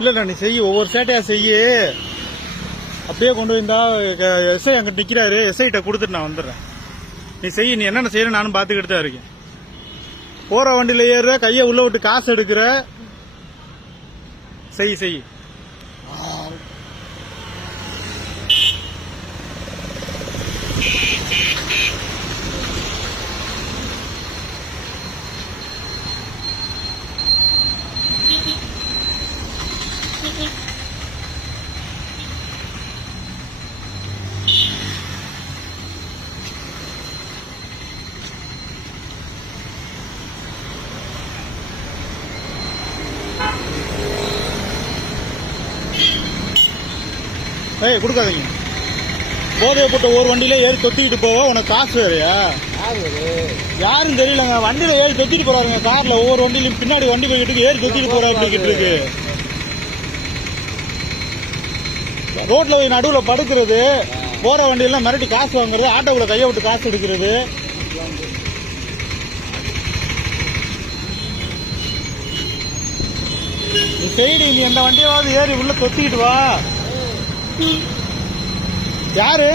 இல்ல நீ செய்ய, ஒவ்வொரு சேட்டையா செய்ய. அப்படியே கொண்டு வந்தா எஸ்ஐ அங்க நிக்கிறாரு, எஸ்ஐட்ட கொடுத்துட்டு நான் வந்துடுறேன். நீ செய்ய, நீ என்னென்ன செய்யற நானும் பாத்துக்கிட்டு தான் இருக்கேன். போற வண்டியில ஏறுற, கைய உள்ள விட்டு காசு எடுக்கிற, செய். ஏய் கொடுக்காதீங்க. போதையை போட்ட ஒரு வண்டியில ஏறி தொத்திக்கிட்டு போவ, உனக்கு காசு வேறையா? யாரும் தெரியலங்க. வண்டியில ஏறி தொத்திட்டு போறாருங்க. கார்ல ஒவ்வொரு வண்டியிலும் பின்னாடி வண்டி போய்கிட்டு ஏறி தொத்திட்டு போறாரு இருக்கு. ரோட்ல போய் நடுவுல படுக்கிறது, போற வண்டியெல்லாம் மிரட்டி காசு வாங்குறது, ஆட்டோக்குள்ள கையை விட்டு காசு எடுக்கிறது. நீ செய்டி, நீ எந்த வண்டியாவது ஏறி உள்ள தொத்திக்கிட்டு வா. யாரு?